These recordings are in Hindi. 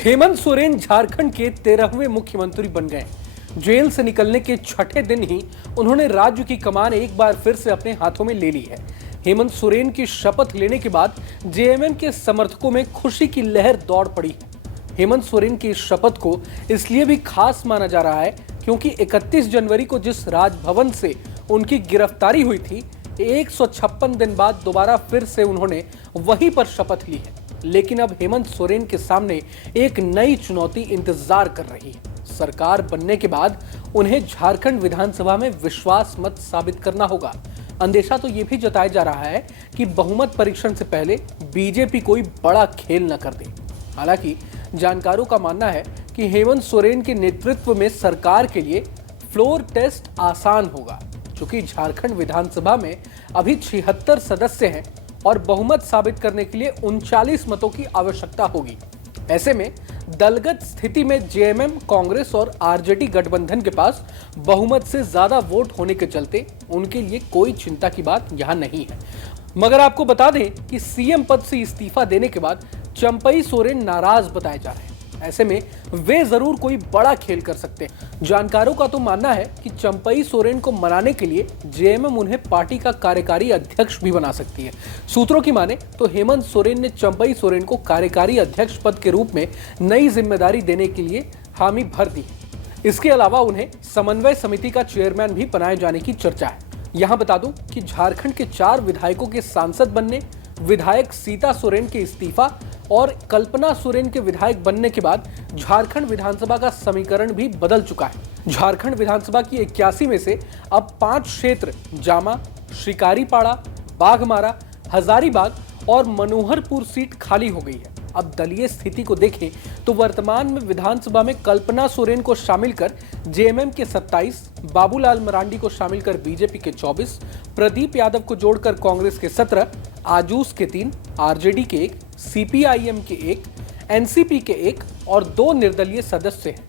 हेमंत सोरेन झारखंड के 13वें मुख्यमंत्री बन गए। जेल से निकलने के छठे दिन ही उन्होंने राज्य की कमान एक बार फिर से अपने हाथों में ले ली है। हेमंत सोरेन की शपथ लेने के बाद जेएमएम के समर्थकों में खुशी की लहर दौड़ पड़ी है। हेमंत सोरेन की शपथ को इसलिए भी खास माना जा रहा है क्योंकि 31 जनवरी को जिस राजभवन से उनकी गिरफ्तारी हुई थी, 156 दिन बाद दोबारा फिर से उन्होंने वहीं पर शपथ ली है। लेकिन अब हेमंत सोरेन के सामने एक नई चुनौती इंतजार कर रही है। सरकार बनने के बाद उन्हें झारखंड विधानसभा में विश्वास मत साबित करना होगा। अंदेशा तो यह भी जताया जा रहा है कि बहुमत परीक्षण से पहले बीजेपी कोई बड़ा खेल न कर दे। हालांकि जानकारों का मानना है कि हेमंत सोरेन के नेतृत्व में सरकार के लिए फ्लोर टेस्ट आसान होगा, क्योंकि झारखंड विधानसभा में अभी 76 सदस्य हैं और बहुमत साबित करने के लिए 39 मतों की आवश्यकता होगी। ऐसे में दलगत स्थिति में जेएमएम, कांग्रेस और आरजेडी गठबंधन के पास बहुमत से ज्यादा वोट होने के चलते उनके लिए कोई चिंता की बात यहां नहीं है। मगर आपको बता दें कि सीएम पद से इस्तीफा देने के बाद चंपई सोरेन नाराज बताए जा रहे हैं। ऐसे में वे जरूर कोई बड़ा खेल कर सकते हैं। जानकारों का तो मानना है कि चंपई सोरेन को मनाने के लिए जेएमएम उन्हें पार्टी का कार्यकारी अध्यक्ष भी बना सकती है। सूत्रों की माने तो हेमंत सोरेन ने चंपई सोरेन को कार्यकारी अध्यक्ष पद के रूप में नई जिम्मेदारी देने के लिए हामी भर दी है। इसके अलावा उन्हें समन्वय समिति का चेयरमैन भी बनाए जाने की चर्चा है। यहाँ बता दूं कि झारखंड के 4 विधायकों के सांसद बनने, विधायक सीता सोरेन के इस्तीफा और कल्पना सोरेन के विधायक बनने के बाद झारखंड विधानसभा का समीकरण भी बदल चुका है। झारखंड विधानसभा की 81 में से अब 5 क्षेत्र जामा, शिकारीपाड़ा, बाघमारा, हजारीबाग और मनोहरपुर सीट खाली हो गई है। अब दलीय स्थिति को देखें तो वर्तमान में विधानसभा में कल्पना सोरेन को शामिल कर जेएमएम के 27, बाबूलाल मरांडी को शामिल कर बीजेपी के 24, प्रदीप यादव को जोड़कर कांग्रेस के 17, आजूस के 3, आरजेडी के 1, सीपीआईएम के 1, एनसीपी के 1 और 2 निर्दलीय सदस्य हैं।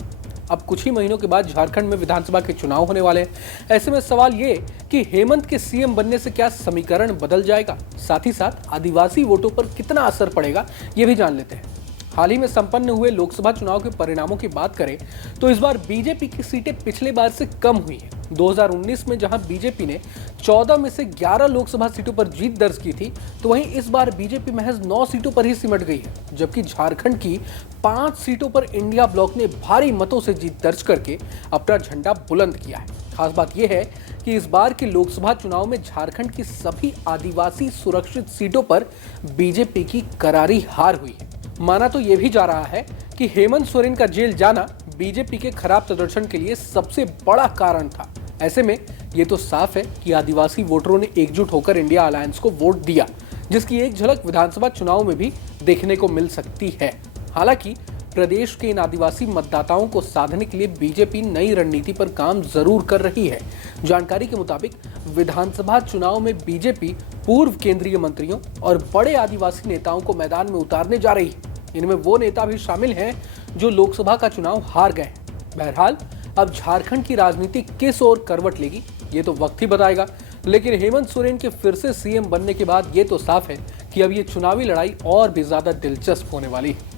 अब कुछ ही महीनों के बाद झारखंड में विधानसभा के चुनाव होने वाले हैं। ऐसे में सवाल ये कि हेमंत के सीएम बनने से क्या समीकरण बदल जाएगा, साथ ही साथ आदिवासी वोटों पर कितना असर पड़ेगा, ये भी जान लेते हैं। हाल ही में संपन्न हुए लोकसभा चुनाव के परिणामों की बात करें तो इस बार बीजेपी की सीटें पिछले बार से कम हुई है। 2019 में जहां बीजेपी ने 14 में से 11 लोकसभा सीटों पर जीत दर्ज की थी, तो वहीं इस बार बीजेपी महज 9 सीटों पर ही सिमट गई है, जबकि झारखंड की 5 सीटों पर इंडिया ब्लॉक ने भारी मतों से जीत दर्ज करके अपना झंडा बुलंद किया है। खास बात यह है कि इस बार के लोकसभा चुनाव में झारखंड की सभी आदिवासी सुरक्षित सीटों पर बीजेपी की करारी हार हुई है। माना तो यह भी जा रहा है कि हेमंत सोरेन का जेल जाना बीजेपी के खराब प्रदर्शन के लिए सबसे बड़ा कारण था। ऐसे में ये तो साफ है कि आदिवासी वोटरों ने एकजुट होकर इंडिया अलायंस को वोट दिया, जिसकी एक झलक विधानसभा चुनाव में भी देखने को मिल सकती है। हालांकि प्रदेश के इन आदिवासी मतदाताओं को साधने के लिए बीजेपी नई रणनीति पर काम जरूर कर रही है। जानकारी के मुताबिक विधानसभा चुनाव में बीजेपी पूर्व केंद्रीय मंत्रियों और बड़े आदिवासी नेताओं को मैदान में उतारने जा रही है। इनमें वो नेता भी शामिल हैं जो लोकसभा का चुनाव हार गए हैं। बहरहाल अब झारखंड की राजनीति किस ओर करवट लेगी, ये तो वक्त ही बताएगा। लेकिन हेमंत सोरेन के फिर से सीएम बनने के बाद ये तो साफ है कि अब ये चुनावी लड़ाई और भी ज्यादा दिलचस्प होने वाली है।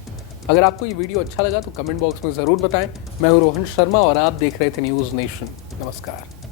अगर आपको ये वीडियो अच्छा लगा तो कमेंट बॉक्स में जरूर बताएं। मैं हूं रोहन शर्मा और आप देख रहे थे न्यूज नेशन। नमस्कार।